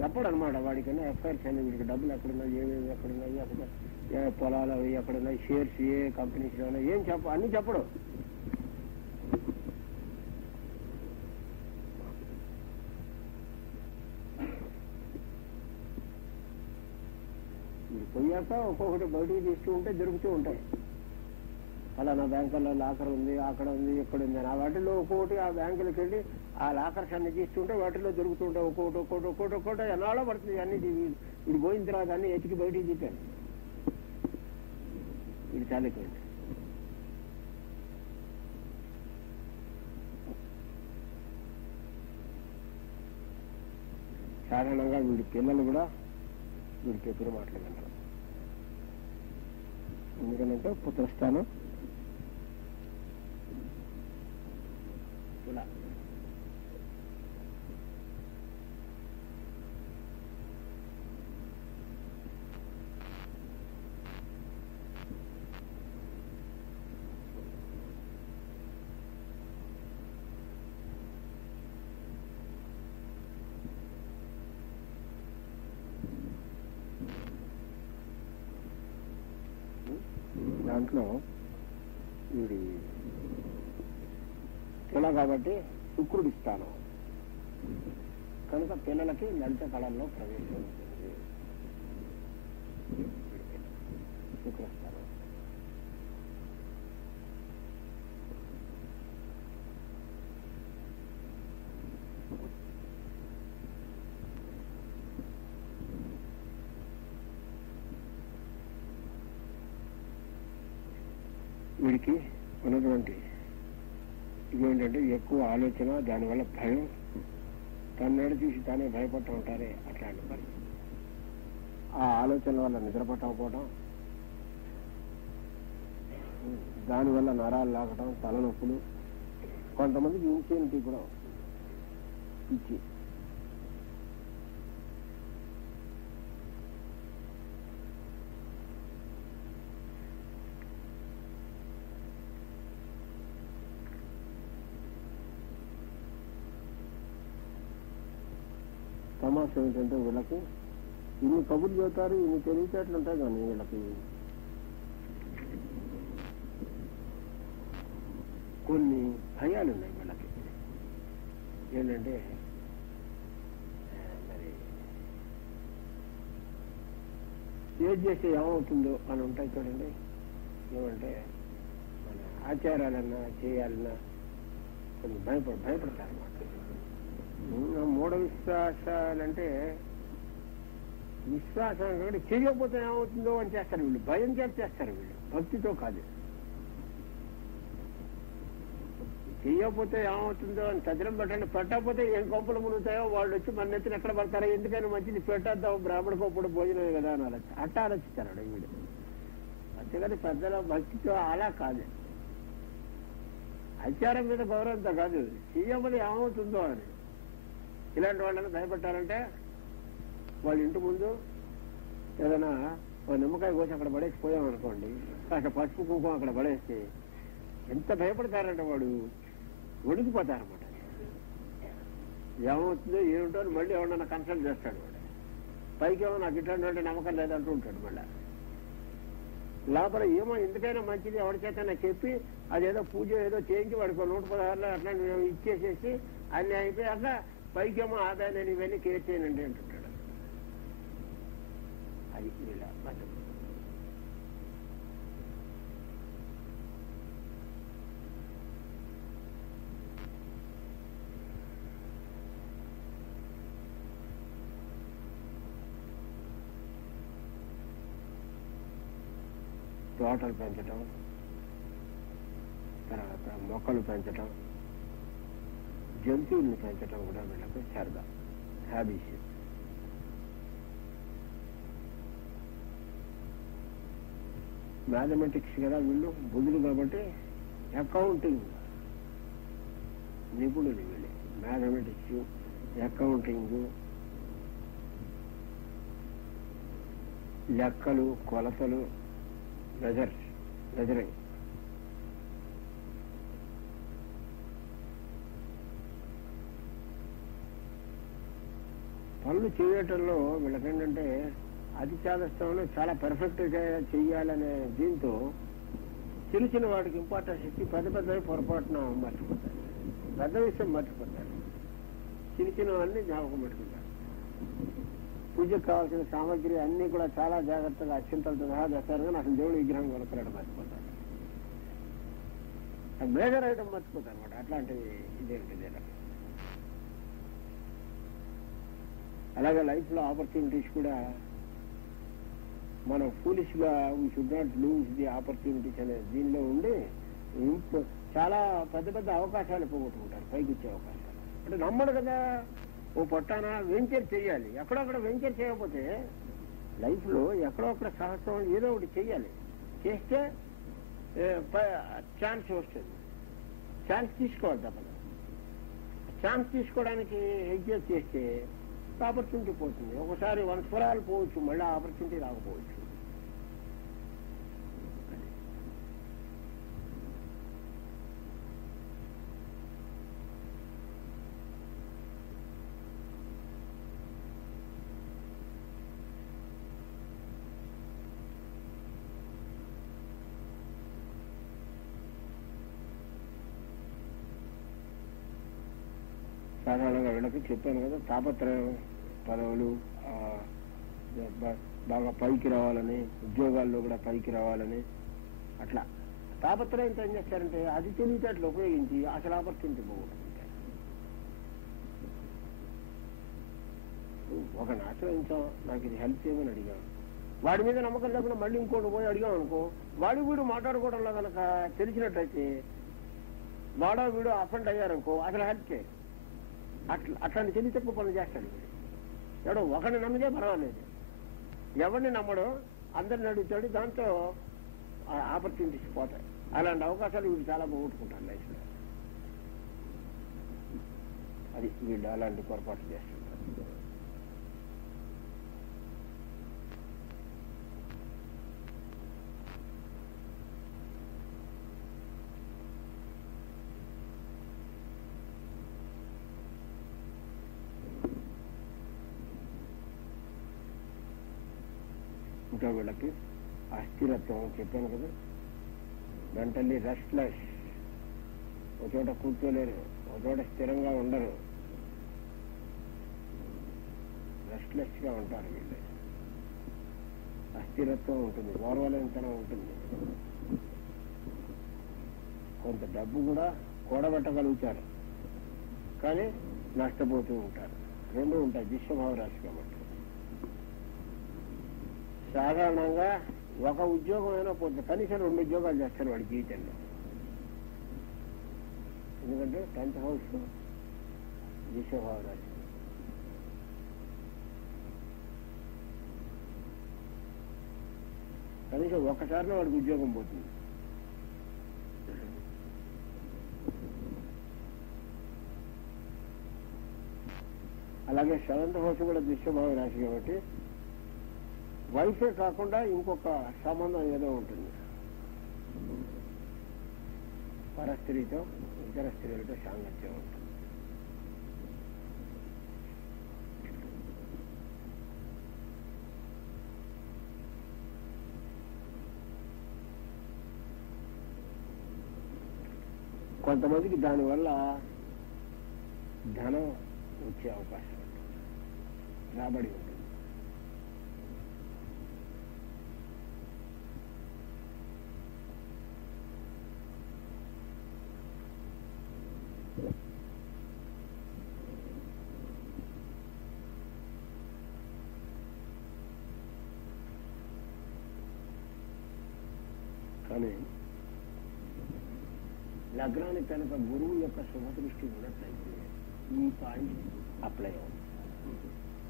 చెప్పడనమాట. వాడికన్నా ఎఫ్ఐఆర్స్ అన్ని వీడికి డబ్బులు ఎక్కడున్నాయి, ఏమేమి ఎక్కడున్నాయి, అక్కడ ఏ పొలాలు అవి ఎక్కడున్నాయి, షేర్స్ ఏ కంపెనీస్లో ఉన్నాయి, ఏం అన్నీ చెప్పడు. పోయాక ఒక్కొక్కటి బయటికి తీస్తూ ఉంటే దొరుకుతూ ఉంటాయి. ఫలానా బ్యాంకుల్లో లాకర్ ఉంది, అక్కడ ఉంది, ఇక్కడ ఉంది అని. ఆ వాటిల్లో ఒక్కొక్కటి ఆ బ్యాంకులకు వెళ్ళి ఆ లాకర్స్ అన్ని తీస్తుంటే వాటిల్లో దొరుకుతుంటాయి. ఒక్కొక్కటి ఎన్నాళ్ళో పడుతుంది. అన్ని ఇది పోయిన తర్వాత అన్ని ఎతికి బయటికి తీశాను. ఇది చాలా ఎక్కువ. సాధారణంగా వీడి పిల్లలు కూడా వీడికి ఎప్పుడు మాట్లాడగలరు. ఎందుకంటే పుత్రస్థానం ఇలా దాంట్లో వీడి ఇలా కాబట్టి శుక్రుడి స్థానం కనుక పిల్లలకి లలిత కళల్లో ప్రవేశం ఉంటుంది. శుక్రస్థానం వీడికి ఉన్నటువంటి ఇవేంటంటే ఎక్కువ ఆలోచన, దానివల్ల భయం, తన్నేడు చూసి తానే భయపడుతూ ఉంటారే అట్లాంటి పని. ఆ ఆలోచన వల్ల నిద్ర పట్టకపోవడం, దానివల్ల నరాలు లాగడం, తలనొప్పులు, కొంతమందికి ఇన్సెనిటీ కూడా ఇచ్చి సమస్య ఏంటంటే వీళ్ళకి ఇన్ని కబుర్లు చెబుతారు, ఇన్ని తెలివితేటలు ఉంటాయి. కానీ వీళ్ళకి కొన్ని భయాలు ఉన్నాయి. వీళ్ళకి ఏంటంటే మరి ఏది చేస్తే ఏమవుతుందో అని ఉంటాయి చూడండి. ఏమంటే మన ఆచారాలన్నా చేయాలన్నా కొన్ని భయపడతారు అన్నమాట. మూఢ విశ్వాసాలంటే విశ్వాసం కాబట్టి చేయకపోతే ఏమవుతుందో అని చేస్తారు వీళ్ళు. భయం చేస్తారు వీళ్ళు, భక్తితో కాదు. చేయకపోతే ఏమవుతుందో అని తదిరం పెట్టకపోతే ఏం కొంపలు మునుగుతాయో, వాళ్ళు వచ్చి మన నెత్తిని ఎక్కడ పడతారో, ఎందుకని మంచిది పెట్టేద్దాం, బ్రాహ్మణ కోప్పుడు భోజనమే కదా అని అట్లా ఆలోచిస్తాడు వీడు. అంతేగాని పెద్దల భక్తితో అలా కాదు. ఆచారం మీద గౌరవంతో కాదు, చేయకపోతే ఏమవుతుందో అని. ఇలాంటి వాళ్ళని భయపెట్టాలంటే వాళ్ళ ఇంటి ముందు ఏదైనా నిమ్మకాయ కోసి అక్కడ పడేసి పోయామనుకోండి, కాస్త పసుపు కుంకుమ అక్కడ పడేస్తే ఎంత భయపడతారంటే వాడు వణికిపోతారన్నమాట. ఏమవుతుందో ఏమిటో అని మళ్ళీ ఎవరన్నా కన్సల్ట్ చేస్తాడు వాడు. పైకేమో నాకు ఇట్లాంటి నమ్మకం లేదంటూ ఉంటాడు. మళ్ళీ లోపల ఏమో ఎందుకైనా మంచిది ఎవరి చేతైనా చెప్పి అదేదో పూజ ఏదో చేయించి వాడికి 116లో అట్లాంటి ఇచ్చేసేసి అన్నీ అయిపోయాక పైకేమో ఆదాయం నేను ఇవన్నీ కేర్ చేయనండి అంటుంటాడు. అది వీళ్ళ బతుకు. తోటలు పెంచడం, తర్వాత మొక్కలు పెంచడం, జంతువుల్ని పెంచడం కూడా వీళ్ళకు సరదా, హ్యాబీస్. మ్యాథమెటిక్స్ కదా వీళ్ళు బుద్ధులు కాబట్టి అకౌంటింగ్ నిపుణులు వీళ్ళు. మ్యాథమెటిక్స్, అకౌంటింగ్, లెక్కలు, కొలతలు, మెజరింగ్. పనులు చేయటంలో వీళ్ళకేంటంటే అతి చాదస్తంలో చాలా పర్ఫెక్ట్గా చెయ్యాలనే దీంతో చిన్న చిన్న వాటికి ఇంపార్టెన్స్ ఇచ్చి పెద్ద పెద్దవి పొరపాటున మర్చిపోతారు. పెద్ద విషయం మర్చిపోతారు, చిన్న చిన్నవన్నీ జ్ఞాపకం పెట్టుకుంటారు. పూజకు కావాల్సిన సామాగ్రి అన్నీ కూడా చాలా జాగ్రత్తగా అత్యంతలతో సహా చేస్తారు, కానీ అసలు దేవుడి విగ్రహం కొనుక్కలేడం మర్చిపోతారు. మేజర్ ఐటమ్ మర్చిపోతారు అనమాట. అట్లాంటివి ఇదేంటిది. అలాగే లైఫ్లో ఆపర్చునిటీస్ కూడా మనం ఫూలిష్గా we should not lose the opportunities అనే దీనిలో ఉండి చాలా పెద్ద పెద్ద అవకాశాలు పోగొట్టుకుంటారు, పైకి వచ్చే అవకాశాలు. అంటే నమ్మడు కదా, ఓ పొట్టాన వెంచర్ చేయాలి. ఎక్కడొక్కడ వెంచర్ చేయకపోతే లైఫ్లో ఎక్కడో అక్కడ సాహసం ఏదో ఒకటి చెయ్యాలి. చేస్తే ఛాన్స్ వస్తుంది. ఛాన్స్ తీసుకోవాలి తప్పదు. ఛాన్స్ తీసుకోవడానికి ఎగ్జామ్ చేస్తే ఆపర్చునిటీ పోతుంది. ఒకసారి వన్స్వరాలు పోవచ్చు, మళ్ళీ ఆపర్చునిటీ రాకపోవచ్చు. సాధారణంగా వీళ్ళకి చెప్పాను కదా, తాపత్రయం, పదవులు బాగా పైకి రావాలని, ఉద్యోగాల్లో కూడా పైకి రావాలని, అట్లా తాపత్రయంతో ఏం చేస్తారంటే అది తెలివితేటలు ఉపయోగించి అసలు ఆపర్చునిటీ పోగొట్టుకుంటారు. ఒకరిని ఆశ్రయించాం, నాకు ఇది హెల్ప్ చేయమని అడిగాను, వాడి మీద నమ్మకం లేకుండా మళ్ళీ ఇంకోటి పోయి అడిగాం అనుకో, వాడు వీడు మాట్లాడుకోవడంలో కనుక తెలిసినట్టయితే వాడో వీడు అఫెండ్ అయ్యారనుకో అసలు హెల్ప్ చేయరు. అట్లాంటి తెలివి తక్కువ పనులు చేస్తాడు. ఎవడో ఒకరిని నమ్మితే పర్వాలేదు, ఎవరిని నమ్మడో అందరిని అడుగుతాడు, దాంతో ఆపర్చునిటీస్ పోతాయి. అలాంటి అవకాశాలు వీళ్ళు చాలా పోగొట్టుకుంటారు లైఫ్లో. అది వీళ్ళు అలాంటి పొరపాట్లు చేస్తుంటారు. ఇంకా వీళ్ళకి అస్థిరత్వం చెప్పాను కదా, మెంటల్లీ రెస్ట్లెస్, ఒక చోట కూర్చోలేరు, ఒక చోట స్థిరంగా ఉండరు, రెస్ట్లెస్ గా ఉంటారు వీళ్ళు. అస్థిరత్వం ఉంటుంది, ఓర్వలేనితనం ఉంటుంది. కొంత డబ్బు కూడా కూడబెట్టగలుగుతారు, కానీ నష్టపోతూ ఉంటారు. రెండు ఉంటాయి, దిశభావ రాశి కాబట్టి. సాధారణంగా ఒక ఉద్యోగం అయినా పోతే కనీసం 2 ఉద్యోగాలు చేస్తారు వాడి జీవితంలో. ఎందుకంటే 10th హౌస్ దిశభావ రాశి. కనీసం ఒక్కసారిలో వాడికి ఉద్యోగం పోతుంది. అలాగే 7th హౌస్ కూడా దిశభావ రాశి కాబట్టి వైఫే కాకుండా ఇంకొక సంబంధం ఏదో ఉంటుంది. పరస్త్రీతో, ఇతర స్త్రీలతో సాంగత్యం ఉంటుంది. కొంతమందికి దానివల్ల ధనం వచ్చే అవకాశం ఉంటుంది, రాబడి ఉంటుంది. కానీ లగ్నానికి కనుక గురువు యొక్క శుభదృష్టి ఉన్నట్లయితే ఈ పాయింట్ అప్లై అవుతుంది.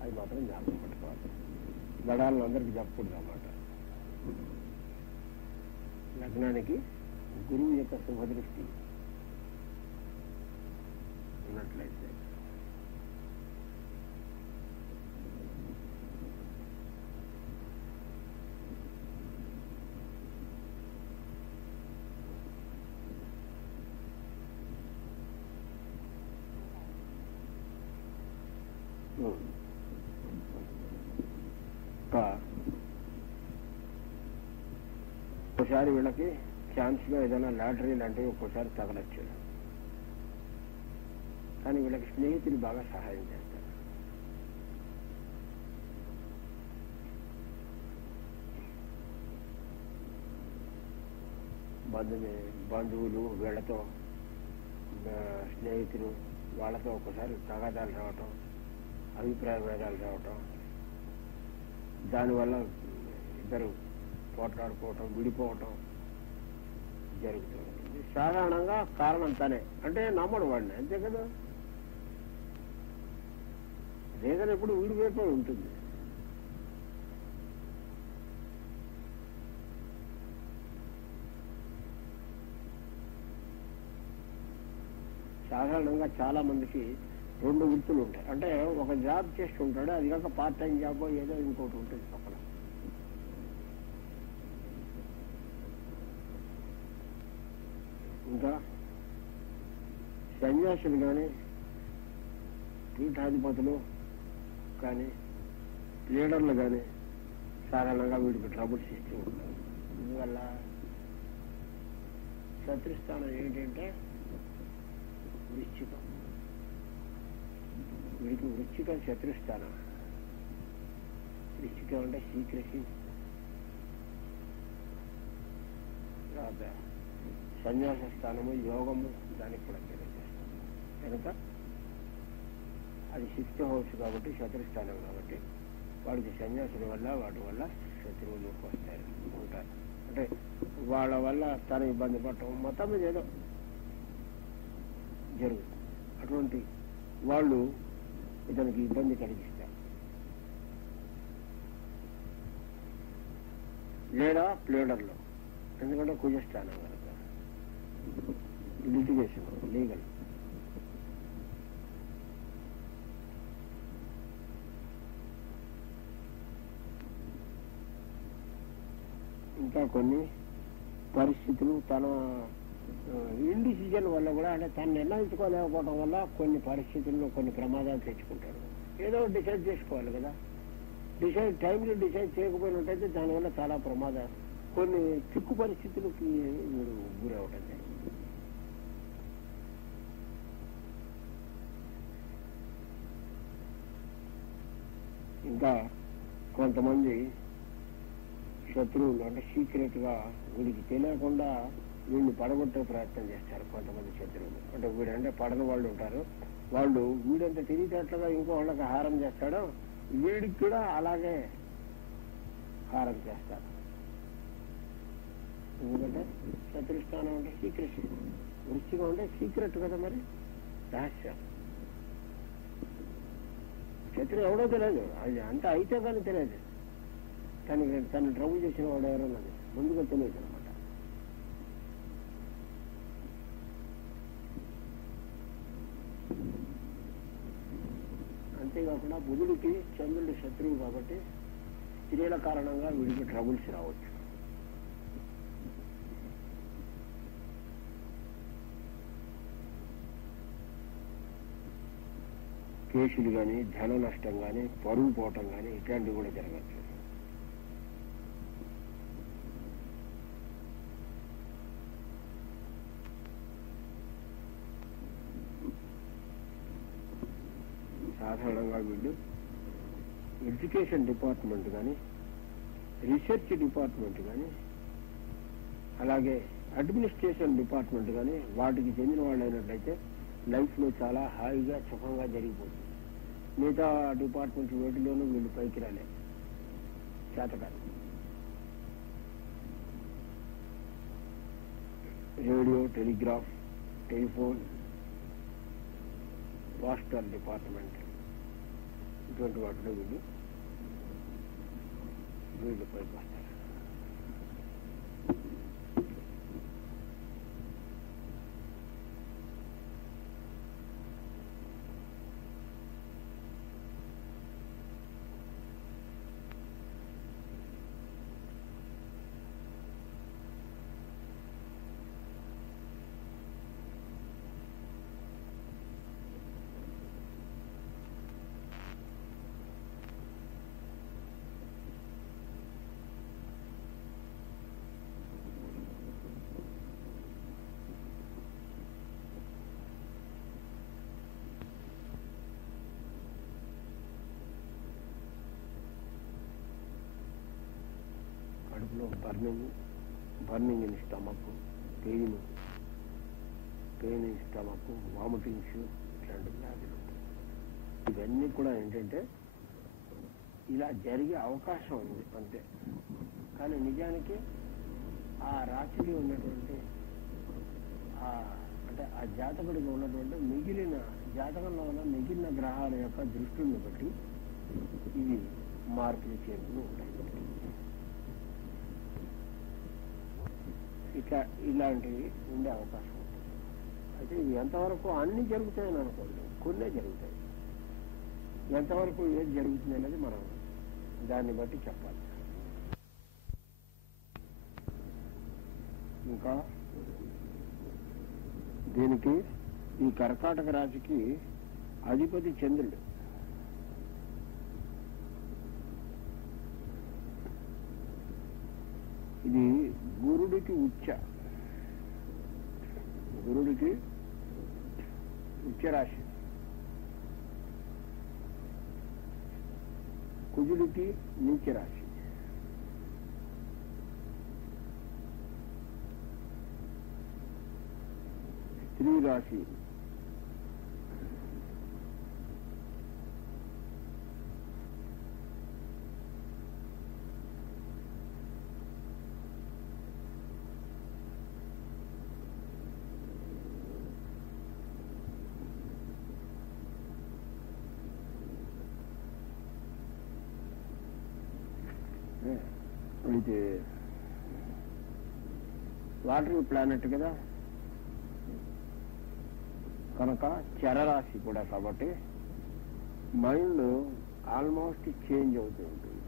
అది మాత్రం జ్ఞాపకం పెట్టుకోవాలి. గడాలను అందరికీ చెప్పకూడదు అన్నమాట. లగ్నానికి గురువు యొక్క శుభదృష్టి ఉన్నట్లయితే ఒక్కోసారి వీళ్ళకి ఛాన్స్గా ఏదైనా లాటరీ లాంటివి ఒక్కోసారి తగలచ్చు. కానీ వీళ్ళకి స్నేహితులు బాగా సహాయం చేస్తారు. బంధువులు వీళ్ళతో స్నేహితులు వాళ్ళతో ఒక్కసారి తగాదాలు రావటం, అభిప్రాయ భేదాలు రావటం, దానివల్ల ఇద్దరు పోట్లాడుకోవటం, విడిపోవటం జరుగుతుంది. సాధారణంగా కారణం తనే, అంటే నమ్మడు వాడిని, అంతే కదా. రీజన్ ఎప్పుడు విడిపోయిపోయి ఉంటుంది. సాధారణంగా చాలా మందికి 2 వృత్తులు ఉంటాయి. అంటే ఒక జాబ్ చేస్తుంటాడు, అది కాక పార్ట్ టైం జాబ్ ఏదో ఇంకోటి ఉంటుంది పక్కన. ఇంకా సన్యాసులు కానీ, పీఠాధిపతులు కానీ, లీడర్లు కానీ సాధారణంగా వీడికి ట్రబుల్స్ ఇస్తూ ఉంటారు. అందువల్ల శత్రుస్థానం ఏంటంటే వృశ్చికం. వీడికి వృశ్చికం శత్రుస్థానం. వృశ్చికం అంటే సీక్రెసీ, తర్వాత సన్యాస స్థానము, యోగము దానికి కూడా తెలియజేస్తాం. కనుక అది 6th హౌస్ కాబట్టి, శత్రుస్థానం కాబట్టి వాడికి సన్యాసుల వల్ల వాటి వల్ల శత్రువులు వస్తాయి ఉంటారు. అంటే వాళ్ళ వల్ల తను ఇబ్బంది పడటం మొత్తం మీద ఏదో జరుగుతుంది. అటువంటి వాళ్ళు ఇతనికి ఇబ్బంది కలిగిస్తారు. లేదా ప్లేడర్లో, ఎందుకంటే కుజస్థానం కనుక లిటిగేషన్, లీగల్. ఇంకా కొన్ని పరిస్థితులు తన ఇండిసిజన్ వల్ల కూడా, అంటే తను నిర్ణయించుకోలేకపోవడం వల్ల కొన్ని పరిస్థితుల్లో కొన్ని ప్రమాదాలు తెచ్చుకుంటారు. ఏదో డిసైడ్ చేసుకోవాలి కదా. టైంలో డిసైడ్ చేయకపోయినట్టయితే దానివల్ల చాలా ప్రమాదాలు, కొన్ని చిక్కు పరిస్థితులకి మీరు గురవటం. ఇంకా కొంతమంది శత్రువులు అంటే సీక్రెట్గా వీడికి తెలియకుండా వీడిని పడగొట్టే ప్రయత్నం చేస్తారు. కొంతమంది శత్రువులు అంటే వీడంటే పడని వాళ్ళు ఉంటారు. వాళ్ళు వీడంత తెలియటట్లుగా ఇంకో వాళ్ళకి హారం చేస్తాడో వీడికి కూడా అలాగే హారం చేస్తారు. ఎందుకంటే శత్రుస్థానం అంటే సీక్రెట్, వృశ్చికం అంటే సీక్రెట్ కదా, మరి రహస్యం. శత్రువు ఎవడో తెలియదు, అది అంతా అయితే కానీ తెలియదు. తను ట్రబుల్ చేసిన వాడు ఎవరన్నది ముందుగా తెలియదు అనమాట. అంతేకాకుండా బుధుడికి చంద్రుడి శత్రువు కాబట్టి స్త్రీల కారణంగా వీడికి ట్రబుల్స్ రావచ్చు. కేసులు కానీ, ధన నష్టం కానీ, పరువు పోవటం కానీ ఇట్లాంటివి కూడా జరగచ్చు. సాధారణంగా వీళ్ళు ఎడ్యుకేషన్ డిపార్ట్మెంట్ కానీ, రీసెర్చ్ డిపార్ట్మెంట్ కానీ, అలాగే అడ్మినిస్ట్రేషన్ డిపార్ట్మెంట్ కానీ వాటికి చెందిన వాళ్ళు అయినట్లయితే లైఫ్లో చాలా హాయిగా సుఖంగా జరిగిపోతుంది. మిగతా డిపార్ట్మెంట్ వేటిలోనూ వీళ్ళు పైకి రాలే, చేతకాదు. Radio, telegraph, telephone, postal department ఇటువంటి వాటిలో వీళ్ళు పైకి వస్తారు. Burning in stomach, pain in stomach, vomitings, ఇట్లాంటి వ్యాధులు ఉంటాయి. ఇవన్నీ కూడా ఏంటంటే ఇలా జరిగే అవకాశం ఉంది అంతే. కానీ నిజానికి ఆ రాశిలో ఉన్నటువంటి అంటే ఆ జాతకుడికి ఉన్నటువంటి మిగిలిన జాతకంలో ఉన్న మిగిలిన గ్రహాల యొక్క దృష్టిని బట్టి ఇవి మార్పులు చేర్పులు ఉంటాయి. ఇలాంటివి ఉండే అవకాశం ఉంటుంది. అయితే ఇవి ఎంతవరకు అన్ని జరుగుతాయని అనుకోండి, కొన్నే జరుగుతాయి. ఎంతవరకు ఏది జరుగుతుంది అనేది మనం దాన్ని బట్టి చెప్పాలి. ఇంకా దీనికి ఈ కర్కాటక రాశికి అధిపతి చంద్రుడు. ఇది గురుడికి ఉచ్చ రాశి, కుజుడికి నీచ రాశి. స్త్రీ రాశి ఇది వాటరీ ప్లానెట్ కదా, కనుక చరరాశి కూడా. కాబట్టి మైండ్ ఆల్మోస్ట్ చేంజ్ అవుతూ ఉంటుంది.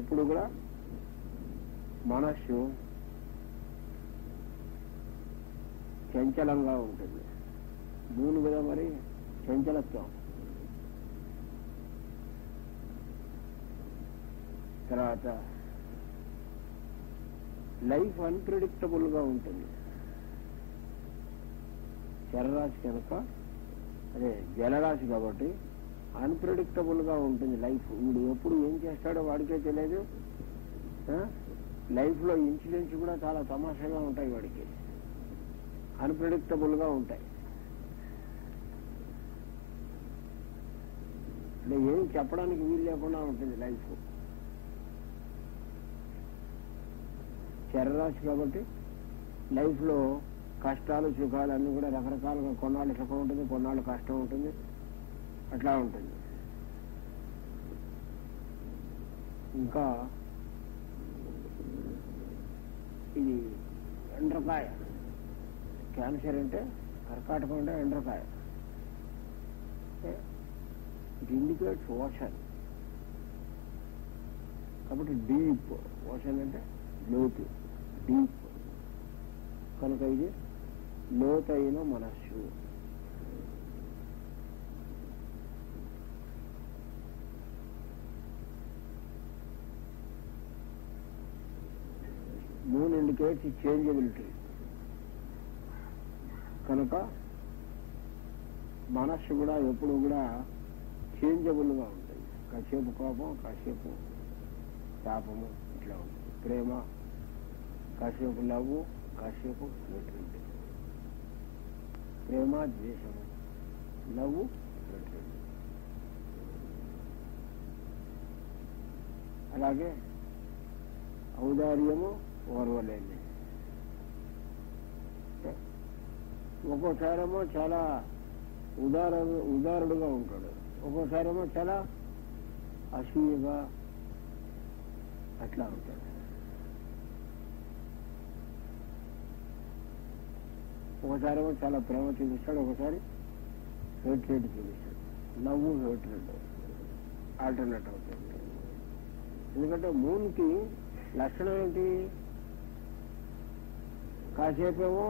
ఎప్పుడు కూడా మనస్సు చంచలంగా ఉంటుంది. భూమి కదా మరి చంచలత్వం. తర్వాత లైఫ్ అన్ప్రెడిక్టబుల్ గా ఉంటుంది. చరరాశి కనుక అదే జలరాశి కాబట్టి అన్ప్రెడిక్టబుల్ గా ఉంటుంది లైఫ్. వీడు ఎప్పుడు ఏం చేస్తాడో వాడికే తెలియదు. లైఫ్ లో ఇన్సిడెంట్స్ కూడా చాలా తమాషాగా ఉంటాయి. వాడికి అన్ప్రెడిక్టబుల్ గా ఉంటాయి. అంటే ఏం చెప్పడానికి వీలు లేకుండా ఉంటుంది లైఫ్. చరరాశి కాబట్టి లైఫ్ లో కష్టాలు సుఖాలు అన్నీ కూడా రకరకాలుగా, కొన్నాళ్ళు సుఖం ఉంటుంది, కొన్నాళ్ళు కష్టం ఉంటుంది, అట్లా ఉంటుంది. ఇంకా ఇది ఎండ్రకాయ. క్యాన్సర్ అంటే కర్కాటకం అంటే ఎండ్రకాయ. It indicates ocean. కాబట్టి డీప్. ఓషన్ అంటే లోతు, డీప్. కనుక ఇది లోతైన మనస్సు. Moon indicates changeability. కనుక మనస్సు కూడా ఎప్పుడు కూడా చేంజబుల్ గా ఉంటుంది. కాసేపు కోపం, కాసేపు తాపము, ఇట్లా ఉంటుంది. ప్రేమ, కాసేపు లవ్, కాసేపు హేట్రెడ్. ప్రేమ, ద్వేషము, లవ్, హేట్రెడ్. అలాగే ఔదార్యము, ఓర్వలేని. ఒక్కోసారేమో చాలా ఉదారుడుగా ఉంటాడు, ఒక్కోసారేమో చాలా అసూయగా అట్లా ఉంటాడు. ఒకసారేమో చాలా ప్రేమ చూపిస్తాడు, ఒకసారి హేట్రెడ్ చూపిస్తాడు. లవ్, హేట్రెడ్ ఆల్టర్నేట్ అవుతుంది. ఎందుకంటే మూన్కి లక్షణం ఏంటి? కాసేపేమో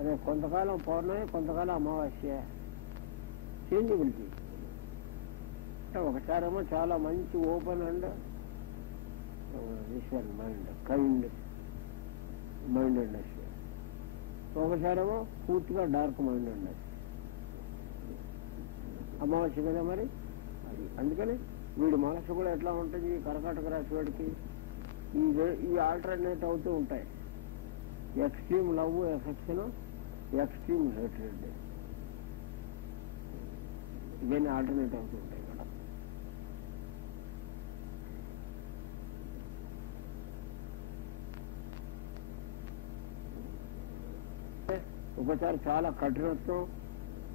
అదే కొంతకాలం పౌర్ణమి, కొంతకాలం అమావాస్య. చేంజబిలిటీ. ఒకసారేమో చాలా మంచి open and visual mind, kind mind ఉండొచ్చు. ఒకసారేమో పూర్తిగా డార్క్ మైండ్ ఉండొచ్చు. అమావాస్య కదా మరి అది. అందుకని వీడి మనసు కూడా ఎట్లా ఉంటుంది? కర్కాటక రాశి వాడికి ఈ ఆల్టర్నేట్ అవుతూ ఉంటాయి. Extreme love, affection, extreme hatred, ఇవన్నీ ఆల్టర్నేట్ అవుతూ ఉంటాయి కదా. ఒకసారి చాలా కఠినత్వం,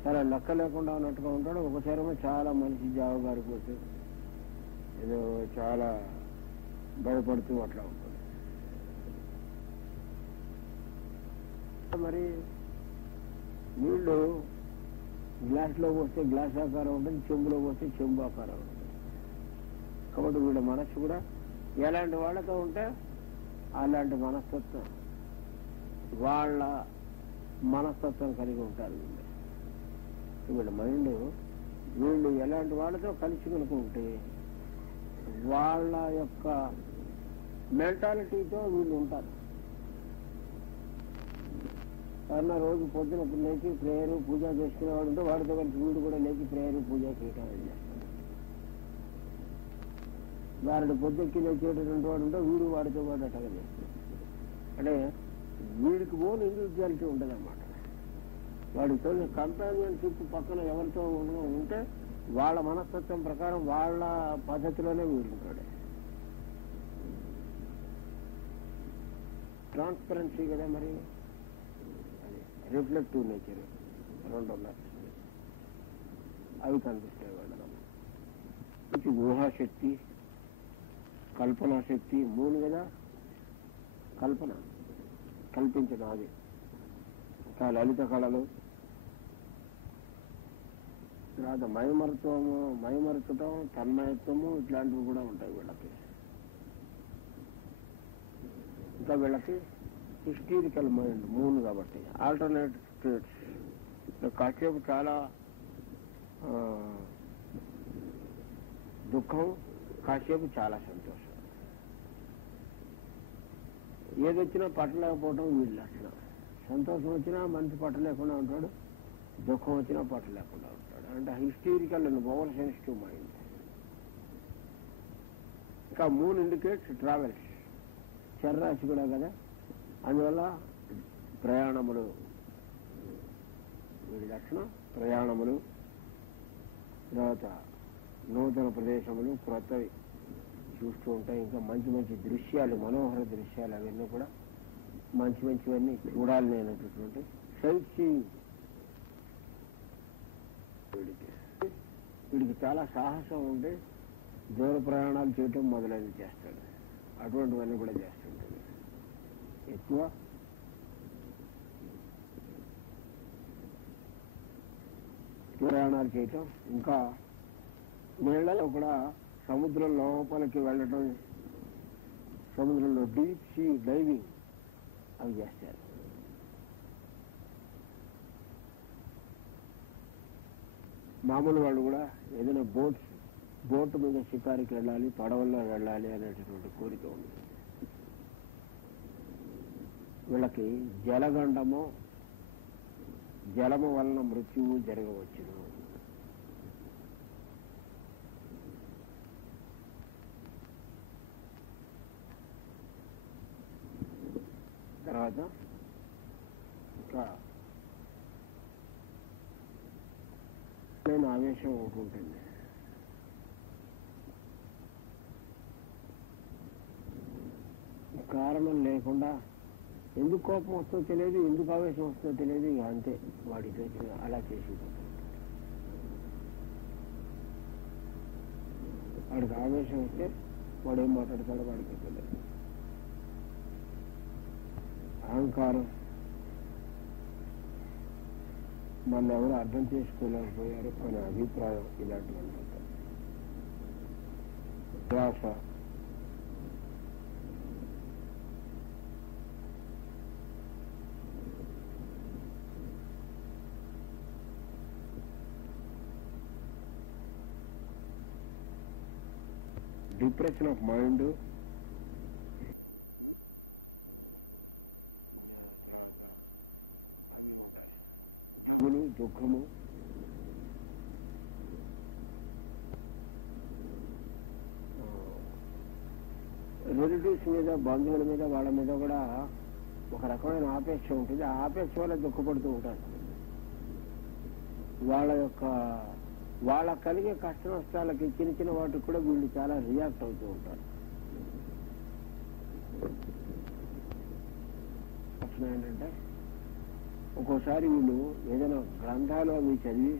చాలా లెక్క లేకుండా ఉన్నట్టుగా ఉంటాడు. ఒకసారి చాలా మనిషి జావగారికి వచ్చి ఏదో చాలా భయపడుతూ అట్లా ఉంటుంది. మరి నీళ్లు గ్లాసులో పోస్తే గ్లాస్ ఆకారం ఉంటుంది, చెంబులో పోస్తే చెంబు ఆకారం ఉంటుంది. కాబట్టి వీళ్ళ మనస్సు కూడా ఎలాంటి వాళ్ళతో ఉంటే అలాంటి మనస్తత్వం, వాళ్ళ మనస్తత్వం కలిగి ఉంటారు వీళ్ళు. వీళ్ళ మైండ్ వీళ్ళు ఎలాంటి వాళ్ళతో కలిసి కనుకుంటే వాళ్ళ యొక్క మెంటాలిటీతో వీళ్ళు ఉంటారు. అన్న రోజు పొద్దున లేచి ప్రేయరు పూజ చేసుకునేవాడు ఉంటే వాడితో కలిసి వీడు కూడా లేచి ప్రేయరు పూజ చేయటం చేస్తాడు. వాడు పొద్దుకి లేచేటటువంటి వాడు ఉంటే వీడు వాడితో పాటు అట్టగా చేస్తాడు. అంటే వీడికి ఓన్ ఇండివిజువాలిటీ ఉంటుంది అన్నమాట. వాడితో కంపానియన్షిప్ పక్కన ఎవరితో ఉంటే వాళ్ళ మనస్తత్వం ప్రకారం వాళ్ళ పద్ధతిలోనే వీడుంటాడు. ట్రాన్స్పరెన్సీ కదా మరి, అది రిఫ్లెక్టివ్ నేచర్ రెండు ఉన్నాయి, అవి కనిపిస్తాయి వాళ్ళలో. ఊహాశక్తి, కల్పనా శక్తి, మూడు కదా కల్పన, కల్పించడం. అది ఇంకా లలిత కళలు, తర్వాత మైమరచటం, తన్మయత్వము, ఇట్లాంటివి కూడా ఉంటాయి వీళ్ళకి. ఇంకా వీళ్ళకి హిస్టీరికల్ మైండ్ మూన్ కాబట్టి ఆల్టర్నేట్ స్టేట్స్. కాసేపు చాలా దుఃఖం, కాసేపు చాలా సంతోషం. ఏదొచ్చినా పట్టలేకపోవటం వీళ్ళు లక్షణం. సంతోషం వచ్చినా మనిషి పట్టలేకుండా ఉంటాడు, దుఃఖం వచ్చినా పట్టలేకుండా ఉంటాడు. అంటే hysterical and over sensitive mind. ఇంకా మూన్ ఇండికేట్స్ ట్రావెల్స్, చర్రాశి కూడా కదా, అందువల్ల ప్రయాణములు వీడి లక్షణం. ప్రయాణములు, తర్వాత నూతన ప్రదేశములు, క్రొత్తవి చూస్తూ ఉంటాయి. ఇంకా మంచి మంచి దృశ్యాలు, మనోహర దృశ్యాలు, అవన్నీ కూడా మంచి మంచివన్నీ చూడాలి అనేటటువంటి సైట్ సీయింగ్. వీడికి చాలా సాహసం ఉండి దూర ప్రయాణాలు చేయటం మొదలైనవి చేస్తాడు. అటువంటివన్నీ కూడా చేస్తుంటాడు. ఎక్కువ ప్రయాణాలు చేయటం, ఇంకా నీళ్లలో కూడా సముద్రం లోపలికి వెళ్ళటం, సముద్రంలో డీప్ సీ డైవింగ్ అవి చేస్తారు. మామూలు వాళ్ళు కూడా ఏదైనా బోటు మీద షికారికి వెళ్ళాలి, పడవల్లో వెళ్ళాలి అనేటటువంటి కోరిక ఉంది. వీళ్ళకి జలగండము, జలము వలన మృత్యువు జరగవచ్చును. తర్వాత ఇంకా ఆవేశం ఒకటి ఉంటుంది. కారణం లేకుండా ఎందుకు కోపం వస్తుందో తెలియదు, ఎందుకు ఆవేశం వస్తుందో తెలియదు. ఇక అంతే, వాడికి అలా చేసి వాడికి ఆవేశం వస్తే వాడు ఏం మాట్లాడతాడో వాడికి తెలియదు. అహంకారం, మన ఎవరు అర్థం చేసుకోలేకపోయారు అనే అభిప్రాయం, ఇలాంటివన్నీ ఉంటాయి. శ్వాస, డిప్రెషన్ ఆఫ్ మైండ్, దుఃఖము, రిలేటివ్స్ మీద, బంధువుల మీద, వాళ్ళ మీద కూడా ఒక రకమైన ఆపేక్ష ఉంటుంది. ఆ ఆపేక్ష వల్ల దుఃఖపడుతూ ఉంటారు. వాళ్ళ కలిగే కష్ట నష్టాలకి, చిన్న చిన్న వాటికి కూడా వీళ్ళు చాలా రియాక్ట్ అవుతూ ఉంటారు. లక్షణం ఏంటంటే, ఒక్కోసారి వీళ్ళు ఏదైనా గ్రంథాలు అవి చదివి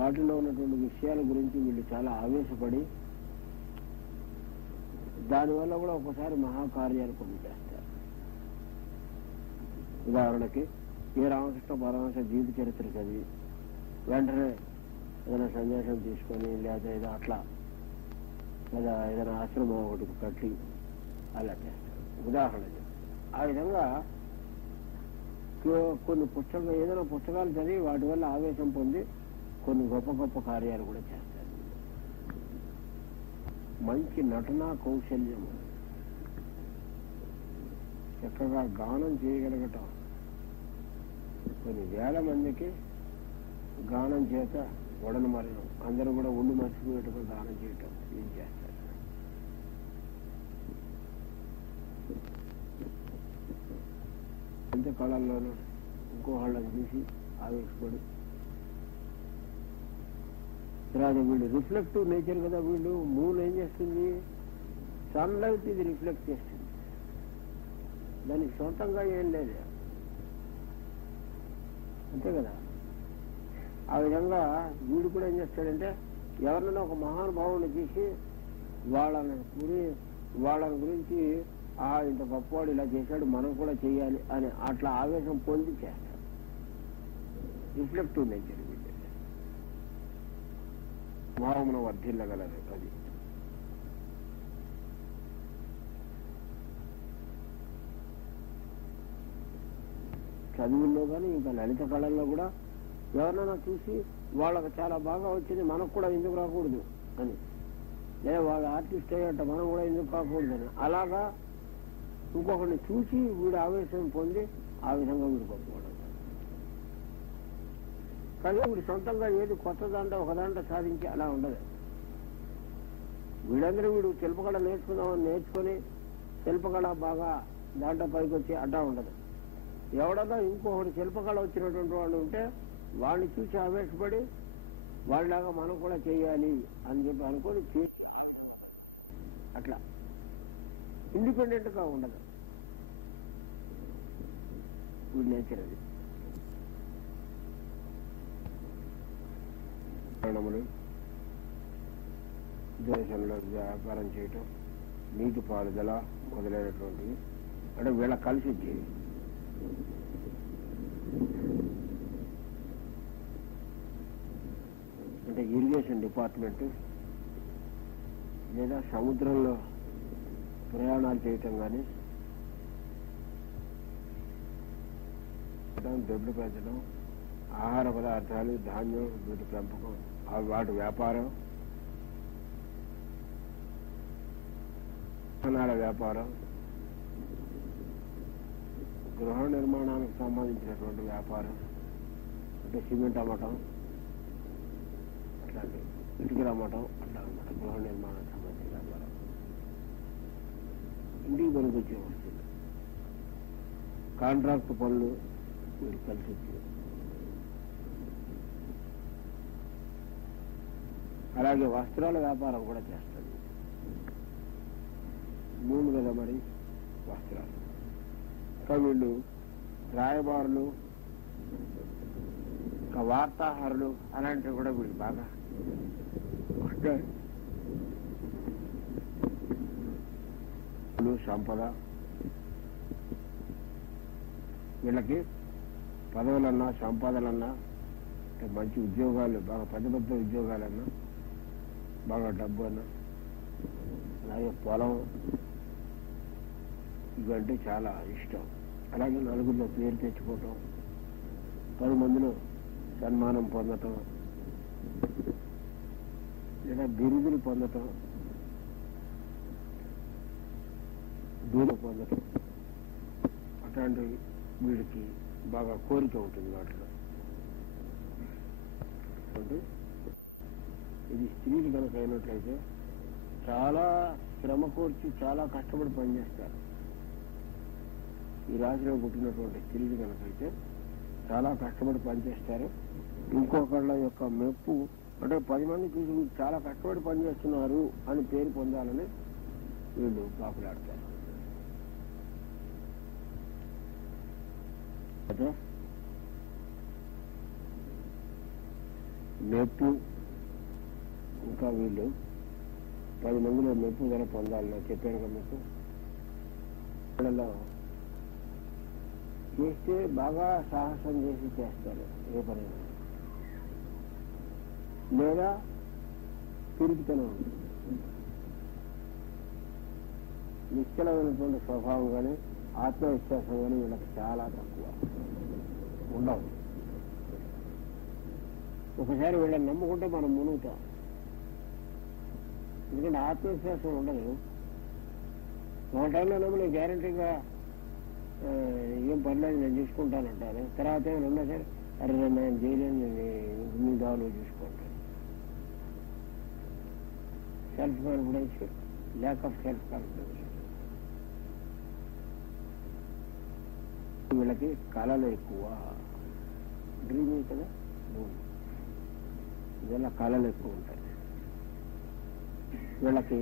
వాటిలో ఉన్నటువంటి విషయాల గురించి వీళ్ళు చాలా ఆవేశపడి దానివల్ల కూడా ఒక్కోసారి మహాకార్యాలు కొన్ని చేస్తారు. ఉదాహరణకి ఏ రామకృష్ణ పరమహంస జీవిత చరిత్ర చదివి వెంటనే ఏదైనా సన్యాసం తీసుకొని, లేదా ఏదో అట్లా లేదా ఏదైనా ఆశ్రమం ఒకటి కట్టి అలా చేస్తారు. ఉదాహరణ ఆ విధంగా కొన్ని ఏదైనా పుస్తకాలు చదివి వాటి వల్ల ఆవేశం పొంది కొన్ని గొప్ప గొప్ప కార్యాలు కూడా చేస్తారు. మంచి నటనా కౌశల్యం, చక్కగా గానం చేయగలగటం, కొన్ని వేల మందికి గానం చేత వడను మరణం, అందరూ కూడా ఉండి మర్చిపోయేట్టుగా గానం చేయటం, ఇది చేస్తారు. ఇంత కళల్లోనూ ఇంకో వాళ్ళని చూసి ఆవేశపడి, తర్వాత వీళ్ళు రిఫ్లెక్టివ్ నేచర్ కదా, వీళ్ళు మూన్ ఏం చేస్తుంది, సన్లైట్ ఇది రిఫ్లెక్ట్ చేస్తుంది, దానికి సొంతంగా ఏం లేదు, అంతే కదా. ఆ విధంగా వీడు కూడా ఏం చేస్తాడంటే, ఎవరినైనా ఒక మహానుభావుని చూసి వాళ్ళని గురించి ఇంత గొప్పవాడు ఇలా చేశాడు, మనం కూడా చేయాలి అని అట్లా ఆవేశం పొంది చేస్తాడు. రిఫ్లెక్టివ్ నేచర్ వీళ్ళు భావమును వర్ధిల్లగలరు. అది చదువుల్లో కానీ ఇంకా లలిత కళల్లో కూడా ఎవరినైనా చూసి వాళ్ళకి చాలా బాగా వచ్చింది, మనకు కూడా ఎందుకు రాకూడదు అని, లేదా వాళ్ళ ఆర్టిస్ట్ అయ్యట మనం కూడా ఎందుకు కాకూడదని, అలాగా ఇంకొకరిని చూసి వీడు ఆవేశం పొంది ఆ విధంగా వీడు గొప్పవాడు. కానీ వీడు సొంతంగా ఏది కొత్త దాంట్లో ఒక దాంట్లో సాధించి అలా ఉండదు. వీడందరూ వీడు శిల్పకళ నేర్చుకొని శిల్పకళ బాగా దాంట్లో పైకి వచ్చి అడ్డా ఉండదు. ఎవడన్నా ఇంకొకటి శిల్పకళ వచ్చినటువంటి వాడు ఉంటే వాడిని చూసి ఆవేశపడి వాళ్ళలాగా మనం కూడా చేయాలి అని చెప్పి అనుకొని అట్లా ఇండిపెండెంట్గా ఉండదు వీడి నేచర్. అది కారణములు దేశంలో వ్యాపారం చేయటం, నీటి పారుదల మొదలైనటువంటివి అంటే వీళ్ళ కలిసి వచ్చేవి. అంటే ఇరిగేషన్ డిపార్ట్మెంట్, లేదా సముద్రంలో ప్రయాణాలు చేయటం కానీ, దొడ్లు పెంచడం, ఆహార పదార్థాలు, ధాన్యం వీటి పెంపకం, వాటి వ్యాపారం, విత్తనాల వ్యాపారం, గృహ నిర్మాణానికి సంబంధించినటువంటి వ్యాపారం అంటే సిమెంట్ అమ్మటం, అట్లాంటి ఇటుకలు అమ్మటం, అట్లా అన్నమాట గృహ నిర్మాణానికి సంబంధించిన వ్యాపారం. ఇంటికి పనికి వచ్చే వస్తుంది, కాంట్రాక్ట్ పనులు వీళ్ళు కలిసి వచ్చేది. అలాగే వస్త్రాల వ్యాపారం కూడా చేస్తుంది. మూడు కదా మరి వస్త్రాలు. వీళ్ళు రాయబారులు, వార్తాహారులు అలాంటివి కూడా వీళ్ళు బాగా సంపద. వీళ్ళకి పదవులన్నా సంపాదనలన్నా, మంచి ఉద్యోగాలు, బాగా పెద్ద పెద్ద ఉద్యోగాలన్నా, బాగా డబ్బు అన్నా, అలాగే పొలం ఇవంటే చాలా ఇష్టం. అలాగే నలుగురిలో పేరు తెచ్చుకోవటం, 10 మందిలో సన్మానం పొందటం, లేదా బిరుదులు పొందటం, దూరం పొందటం, అట్లాంటి వీడికి బాగా కోరిక ఉంటుంది వాటిలో. అంటే ఇది స్త్రీలు కనుక అయినట్లయితే చాలా శ్రమ కోర్చి చాలా కష్టపడి పనిచేస్తారు. ఈ రాశిలో పుట్టినటువంటి స్త్రీలు కనుకైతే చాలా కష్టపడి పనిచేస్తారు. ఇంకొకళ్ళ యొక్క మెప్పు అంటే 10 మంది చూసి వీళ్ళు చాలా కష్టపడి పనిచేస్తున్నారు అని పేరు పొందాలని వీళ్ళు పాపులాడతారు. అదే మెప్పు, ఇంకా వీళ్ళు 10 మందిలో మెప్పు ధర పొందాలని చెప్పాను కదా మీకు. వాళ్ళలో చేస్తే బాగా సాహసం చేసి చేస్తారు ఏ పనైనా, లేదా తిరుగుతూనే ఉంటుంది. నిశ్చలమైనటువంటి స్వభావం కానీ ఆత్మవిశ్వాసం కానీ వీళ్ళకి చాలా తక్కువ ఉండవు. ఒకసారి వీళ్ళని నమ్ముకుంటే మనం మునుగుతాం. ఎందుకంటే ఆత్మవిశ్వాసం ఉండదు. ఒక టైంలో నమ్ములు గ్యారంటీగా ఏం పర్లేదు నేను చూసుకుంటానంటారు. తర్వాత ఏమైనా ఉన్నా సరే అరే నేను చేయలేను, మీ దావులు చూసుకుంటాను. Self confidence, lack of self confidence. వీళ్ళకి కళలు ఎక్కువ, డ్రీమింగ్ కదా, ఇవల్ల కళలు ఎక్కువ ఉంటాయి. వీళ్ళకి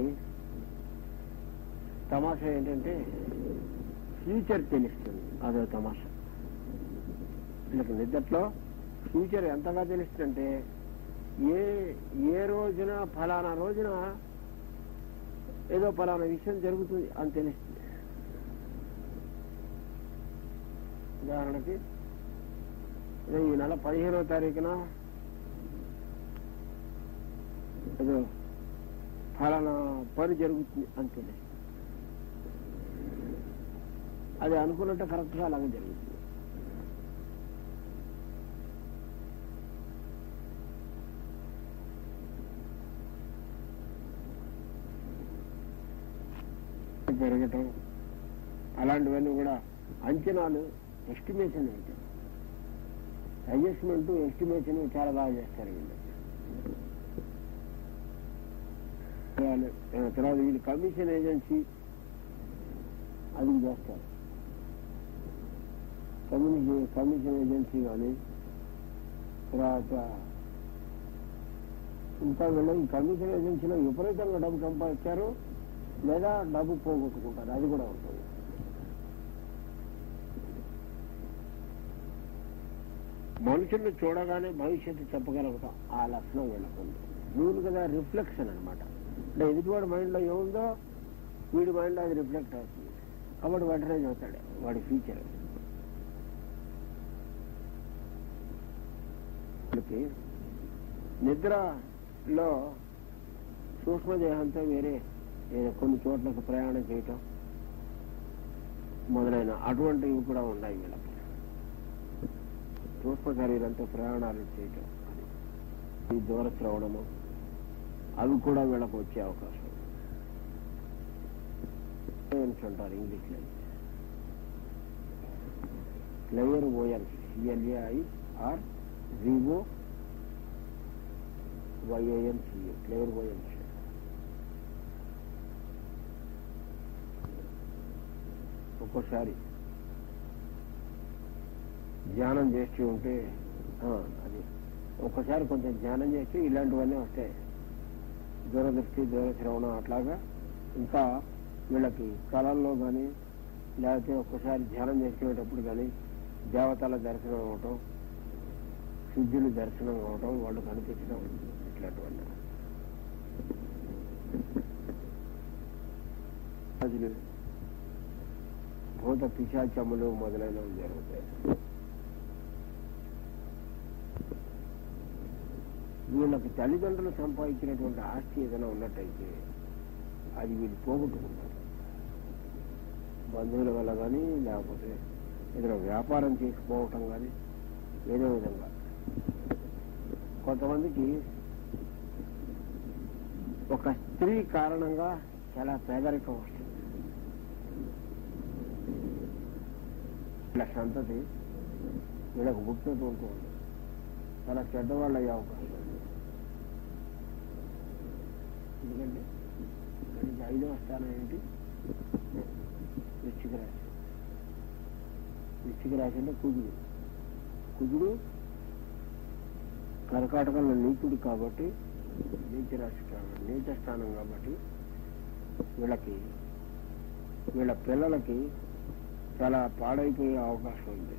తమాషా ఏంటంటే ఫ్యూచర్ తెలుస్తుంది, అదో తమాషా. వీళ్ళకి నిద్రలో ఫ్యూచర్ ఎంతగా తెలుస్తుందంటే ఏ రోజున ఫలానా రోజున ఏదో ఫలానా విషయం జరుగుతుంది అని తెలుస్తుంది. ఉదాహరణకి ఈ నెల 15వ తారీఖున ఏదో ఫలానా పని జరుగుతుంది అని తెలుస్తుంది. అది అనుకున్నట్టు కరెక్ట్గా అలాగే జరుగుతుంది. పెరగటం అలాంటివన్నీ కూడా అంచనాలు, ఎస్టిమేషన్ ఏంటి, అడ్జస్ట్మెంట్, ఎస్టిమేషన్ చాలా బాగా చేస్తారు వీళ్ళు. తర్వాత వీళ్ళు కమిషన్ ఏజెన్సీ అది చేస్తారు. కమిషన్ ఏజెన్సీ కానీ తర్వాత ఇంకా వీళ్ళు ఈ కమిషన్ ఏజెన్సీలో విపరీతంగా డబ్బు సంపాదించారు లేదా డబ్బు పోగొట్టుకుంటారు, అది కూడా ఉంటుంది. మనుషుల్ని చూడగానే భవిష్యత్తు చెప్పగలుగుతాం, ఆ లక్షణం వీళ్ళకుంది. వీళ్ళు కదా రిఫ్లెక్షన్ అనమాట. అంటే ఎదుటివాడి మైండ్లో ఏముందో వీడి మైండ్లో అది రిఫ్లెక్ట్ అవుతుంది. కాబట్టి వెంటనే చదువుతాడు వాడి ఫ్యూచర్. వాళ్ళకి నిద్రలో సూక్ష్మదేహంతో వేరే కొన్ని చోట్లకు ప్రయాణం చేయటం మొదలైన అటువంటివి కూడా ఉన్నాయి వీళ్ళకి. సూక్ష్మ శరీరంతో ప్రయాణాలు చేయటం, ఈ దూర శ్రవణము అవి కూడా వీళ్ళకు వచ్చే అవకాశం అంటారు ఇంగ్లీష్లో. క్లయర్ ఓయన్స్, CLAIR VOYANCE, క్లయర్ ఓయన్స్. ఒక్కోసారి ధ్యానం చేస్తూ ఉంటే అది ఒక్కసారి కొంచెం ధ్యానం చేస్తే ఇలాంటివన్నీ వస్తాయి. దూరదృష్టి, దూరశ్రవణం అట్లాగా. ఇంకా వీళ్ళకి కళల్లో కానీ లేకపోతే ఒక్కసారి ధ్యానం చేసుకునేటప్పుడు కానీ దేవతల దర్శనం అవటం, సిద్ధులు దర్శనం అవటం, వాళ్ళు కనిపించడం, ఇట్లాంటివన్నీ భూత పిశాచములు మొదలైనవి జరుగుతాయి. వీళ్ళకి తల్లిదండ్రులు సంపాదించినటువంటి ఆస్తి ఏదైనా ఉన్నట్టయితే అది వీళ్ళు పోగొట్టుకుంటారు. బంధువుల వల్ల కానీ లేకపోతే ఏదైనా వ్యాపారం చేసుకోవటం కానీ ఏదో విధంగా. కొంతమందికి ఒక స్త్రీ కారణంగా చాలా పేదరికం వస్తుంది. ఇలా సంతతి వీళ్ళకు పుట్టినటువంటి చాలా చెడ్డవాళ్ళు అయ్యే అవకాశం ఉంది. ఎందుకంటే 5వ స్థానం ఏంటి? వృశ్చిక రాశి. వృశ్చిక రాశి అంటే కుజుడు కర్కాటకంలో నీచుడు కాబట్టి, నీచ రాశి కాబట్టి, నీచ స్థానం కాబట్టి వీళ్ళ పిల్లలకి చాలా పాడైపోయే అవకాశం ఉంది.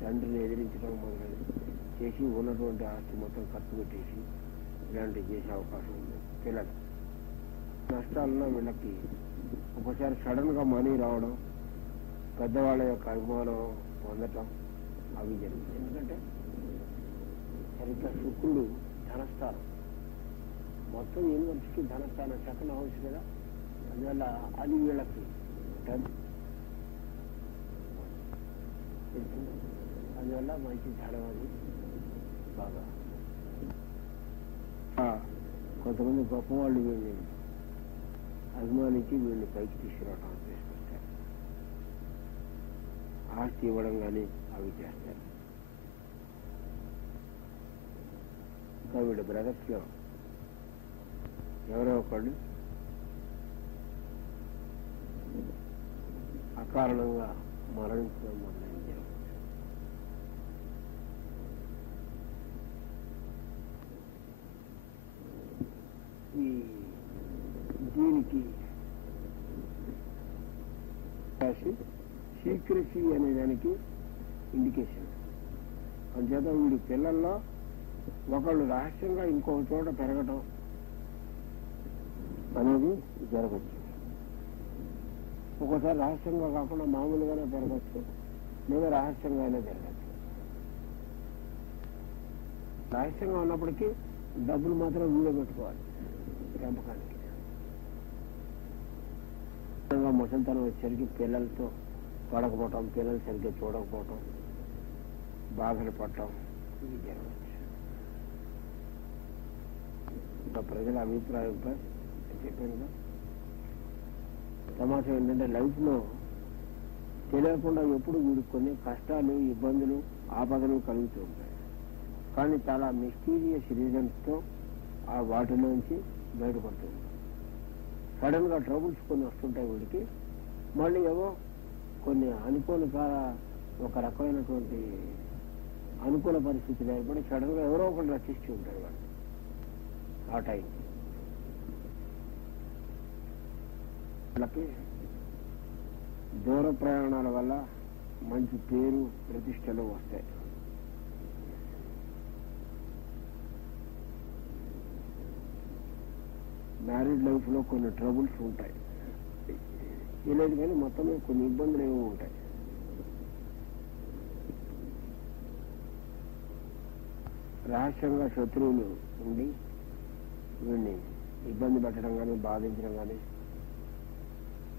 తండ్రిని ఎదిరించడం మొదలైన చేసి ఉన్నటువంటి ఆస్తి మొత్తం ఖర్చు పెట్టేసి ఇలాంటివి చేసే అవకాశం ఉంది. పిల్లలు నష్టాల్లో వీళ్ళకి ఒకసారి సడన్ గా మనీ రావడం, పెద్దవాళ్ళ యొక్క అభిమానం పొందటం అవి జరుగుతాయి. ఎందుకంటే సరిగ్గా శుక్రుడు ధనస్థానం, మొత్తం యూనివర్సిటీ ధనస్థానం సెకండ్ హౌస్ కదా, అందువల్ల అది వీళ్ళకి అందువల్ల మంచి ధనం అది బాగా. కొంతమంది గొప్పవాళ్ళు వీళ్ళని అభిమానించి వీళ్ళని పైకి తీసుకురావడం చేసుకొస్తారు, ఆస్తి ఇవ్వడం కానీ అవి చేస్తారు. ఇంకా వీళ్ళ బ్రదర్స్ లో ఎవరో ఒకళ్ళు అకారణంగా మరణించడం మొదలైన జరుగుతుంది. దీనికి సీక్రెసీ అనే దానికి ఇండికేషన్. అంచేత వీడి పిల్లల్లో ఒకళ్ళు రహస్యంగా ఇంకొక చోట పెరగటం అనేది జరగచ్చు. ఒక్కోసారి రహస్యంగా కాకుండా మామూలుగానే పెరగచ్చు, లేదా రహస్యంగానే జరగచ్చు. రహస్యంగా ఉన్నప్పటికీ డబ్బులు మాత్రం వీడియో పెట్టుకోవాలి పెంపకానికి. ముసలితనం వచ్చేసరికి పిల్లలతో పడకపోవటం, పిల్లలు సరిగ్గా చూడకపోవటం, బాధలు పడటం ఇవి జరగచ్చు. ప్రజల అభిప్రాయంపై చెప్పాను. సమాచారం ఏంటంటే లైఫ్ లో తెలియకుండా ఎప్పుడు వీడికి కొన్ని కష్టాలు, ఇబ్బందులు, ఆపదలు కలుగుతూ ఉంటాయి. కానీ చాలా మిస్టీరియస్ రీజన్స్ తో ఆ వాటిలోంచి బయటపడుతుంది. సడన్ గా ట్రబుల్స్ కొన్ని వస్తుంటాయి వీడికి. మళ్ళీ ఏవో కొన్ని ఒక రకమైనటువంటి అనుకూల పరిస్థితులు ఏర్పడి సడన్ గా ఎవరో ఒకటి రక్షిస్తూ ఉంటారు వాళ్ళు ఆ టైం. వాళ్ళకి దూర ప్రయాణాల వల్ల మంచి పేరు, ప్రతిష్టలు వస్తాయి. మ్యారీడ్ లైఫ్ లో కొన్ని ట్రబుల్స్ ఉంటాయి, లేదు కానీ మొత్తం కొన్ని ఇబ్బందులు ఏమో ఉంటాయి. రహస్యంగా శత్రువులు ఉండి వీడిని ఇబ్బంది పెట్టడం కానీ, బాధించడం కానీ,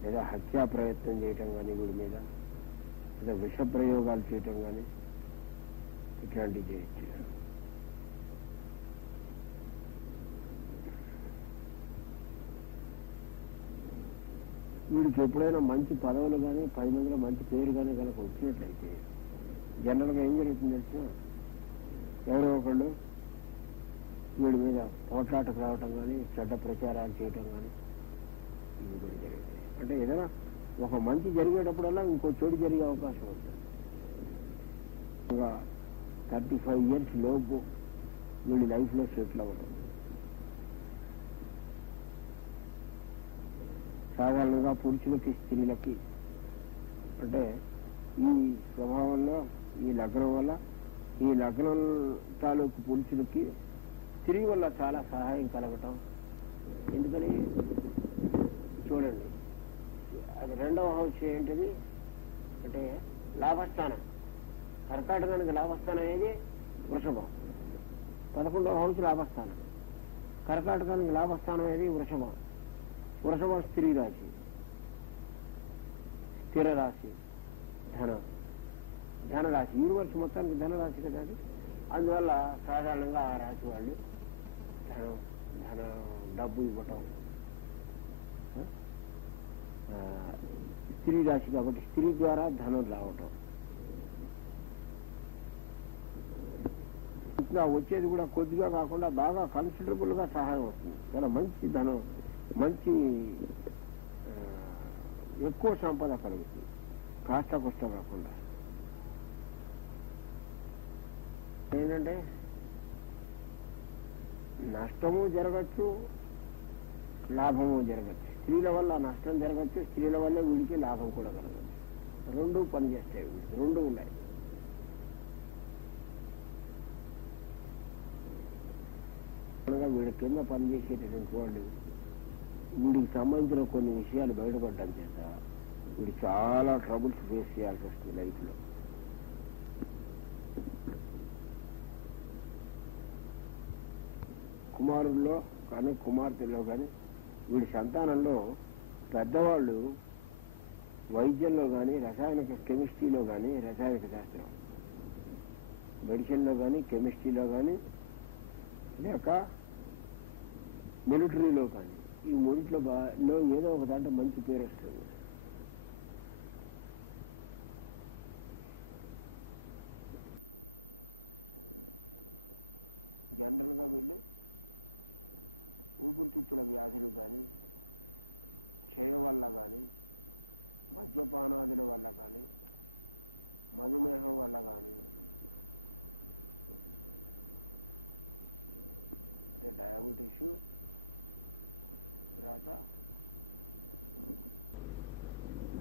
లేదా హత్యా ప్రయత్నం చేయటం కానీ వీడి మీద, లేదా విష ప్రయోగాలు చేయటం కానీ ఇట్లాంటివి చేయొచ్చు. వీడికి ఎప్పుడైనా మంచి పదవులు కానీ, 10 మందిలో మంచి పేరు కానీ కనుక వచ్చినట్లయితే జనరల్గా ఏం జరుగుతుంది తెలిసిన, ఎవరో ఒకళ్ళు వీడి మీద పోట్లాటకు రావటం కానీ, చెడ్డ ప్రచారాలు చేయటం కానీ ఇవి కూడా జరుగుతాయి. అంటే ఏదైనా ఒక మంచి జరిగేటప్పుడల్లా ఇంకో చెడు జరిగే అవకాశం ఉంటుంది. ఇంకా 35 years లోపు వీడి లైఫ్ లో సెటిల్ అవ్వడం. సాధారణంగా పురుషులకి, స్త్రీలకి అంటే ఈ స్వభావంలో ఈ లగ్నం వల్ల, ఈ లగ్నం తాలూకు పురుషులకి స్త్రీ వల్ల చాలా సహాయం కలగటం. ఎందుకని చూడండి, అది 2వ హౌస్ ఏంటిది అంటే లాభస్థానం. కర్కాటకానికి లాభస్థానం ఏది? వృషభం. 11వ హౌస్ లాభస్థానం. కర్కాటకానికి లాభస్థానం ఏది? వృషభం. వృషభం స్త్రీ రాశి, స్థిర రాశి, ధనరాశి. యూనివర్స్ మొత్తానికి ధనరాశి కదా అది. అందువల్ల సాధారణంగా ఆ రాశి వాళ్ళు డబ్బు ఇవ్వటం. స్త్రీ రాశి కాబట్టి స్త్రీ ద్వారా ధనం రావటం. వస్తుంది. ఆ వచ్చేది కూడా కొద్దిగా కాకుండా బాగా కన్సిడరబుల్గా సహాయం వస్తుంది. చాలా మంచి ధనం, మంచి ఎక్కువ సంపద కలుగుతుంది, కాస్త కష్టం కాకుండా. ఏంటంటే నష్టము జరగచ్చు, లాభము జరగచ్చు. స్త్రీల వల్ల నష్టం జరగచ్చు, స్త్రీల వల్ల వీడికి లాభం కూడా కలగచ్చు. రెండు పనిచేస్తాయి, వీడికి రెండు ఉన్నాయి. వీడి కింద పనిచేసేటటువంటి వాళ్ళు వీడికి సంబంధించిన కొన్ని విషయాలు బయటపడటం చేత వీడు చాలా ట్రబుల్స్ ఫేస్ చేయాల్సి వస్తుంది లైఫ్లో. కుమారుల్లో కానీ కుమార్తెల్లో కానీ వీడి సంతానంలో పెద్దవాళ్ళు వైద్యంలో కానీ, రసాయనిక కెమిస్ట్రీలో కానీ, రసాయనిక శాస్త్రం మెడిసిన్లో కానీ, కెమిస్ట్రీలో కానీ, లేక మిలిటరీలో కానీ, ఈ మూడింటిలో ఏదో ఒక దాంట్లో మంచి పేరు వస్తుంది.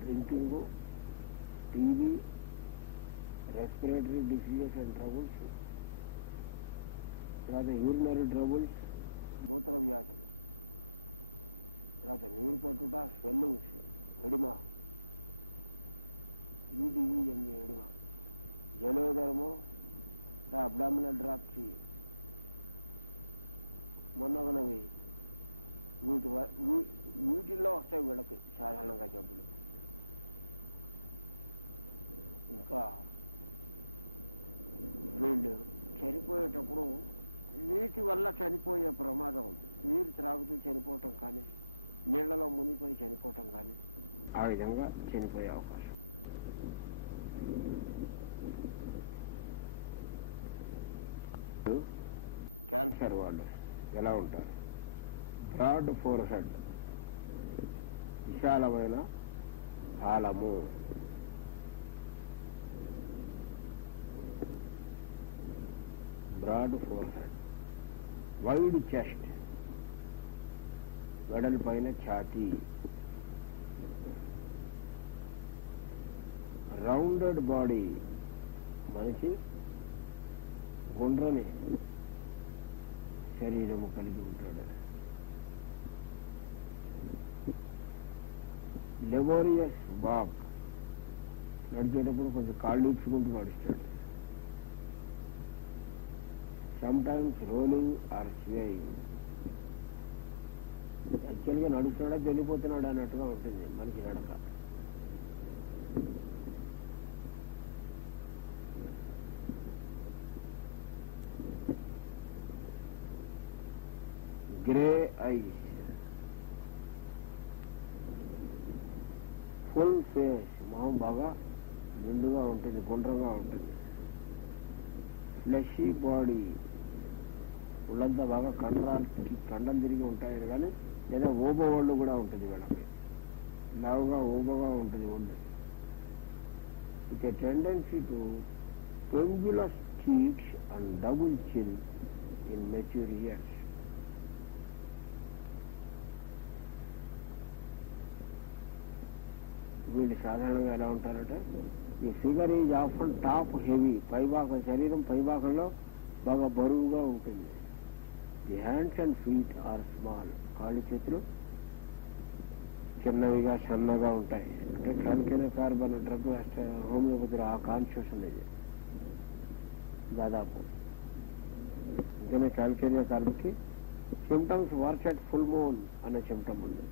Drinking, TV, respiratory diseases and troubles, తర్వాత యూరినరీ ట్రబుల్స్, ఆ విధంగా చనిపోయే అవకాశం. వాళ్ళు ఎలా ఉంటారు? బ్రాడ్ ఫోర్ హెడ్, విశాలమైన హాలము, broad forehead, wide chest, వెడల్పైన ఛాతీ, రౌండెడ్ బాడీ, మనిషి గుండ్రని శరీరము కలిగి ఉంటాడు. లెబోరియస్ వాక్, నడిచేటప్పుడు కొంచెం కాళ్ళు ఇచ్చుకుంటూ నడుస్తాడు. సమ్టైమ్స్ రోలింగ్ ఆర్ స్వేయింగ్, యాక్చువల్గా నడుస్తున్నాడా వెళ్ళిపోతున్నాడు అన్నట్టుగా ఉంటుంది మనిషి నడక. గ్రే ఐస్, ఫుల్ ఫేస్, మొహం బాగా నిండుగా ఉంటుంది, గుండ్రంగా ఉంటుంది. ఫ్లెషీ బాడీ, ఒళ్ళంతా బాగా కండం తిరిగి ఉంటాయని కానీ, లేదా ఓబో ఒళ్ళు కూడా ఉంటుంది వీళ్ళకి, లావుగా ఓబోగా ఉంటుంది ఒళ్ళు. With a tendency to pendulous cheeks and double chin in mature years. వీళ్ళు సాధారణంగా ఎలా ఉంటారంటే, ఈ figure is often top heavy, పైభాగం, శరీరం పైభాగంలో బాగా బరువుగా ఉంటుంది. The hands and feet are small, కాళ్ళు చేతులు చిన్నవిగా సన్నగా ఉంటాయి. అంటే క్యాల్కియన్ కార్బన్ డ్రగ్ హోమియోపతిలో ఆ కాన్స్టిట్యూషన్ ఇది దాదాపు. అందుకనే క్యాల్కియన్ కార్బన్కి symptoms work at full moon అనే సిమ్టమ్ ఉంది.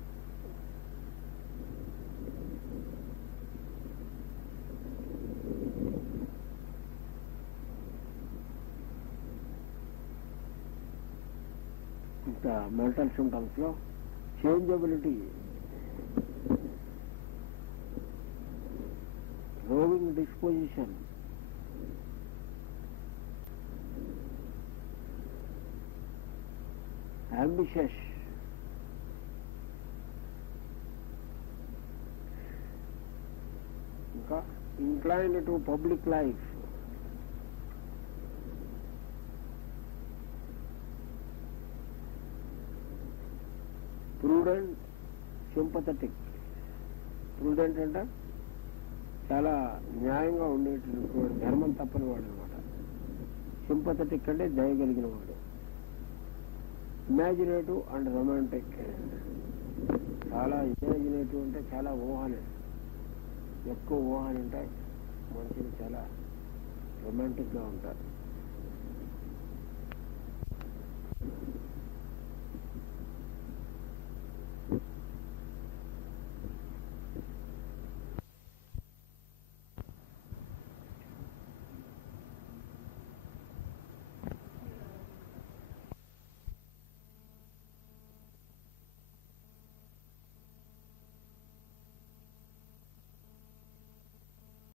ఇంకా మెంటల్ సిమ్టమ్స్ లో చేంజబిలిటీ, రోవింగ్ డిస్పోజిషన్, అంబిషియస్, ఇంకా inclined to public life, prudent, sympathetic. prudent అంటే చాలా న్యాయంగా ఉండేటటువంటి ధర్మం తప్పని వాడు అనమాట. సింపథెటిక్ అంటే దయగలిగిన వాడు. ఇమాజినేటివ్ అండ్ రొమాంటిక్, చాలా ఇమాజినేటివ్ అంటే చాలా ఊహలు, ఎక్కువ ఊహలు ఉంటాయి. మనుషులు చాలా రొమాంటిక్గా ఉంటారు.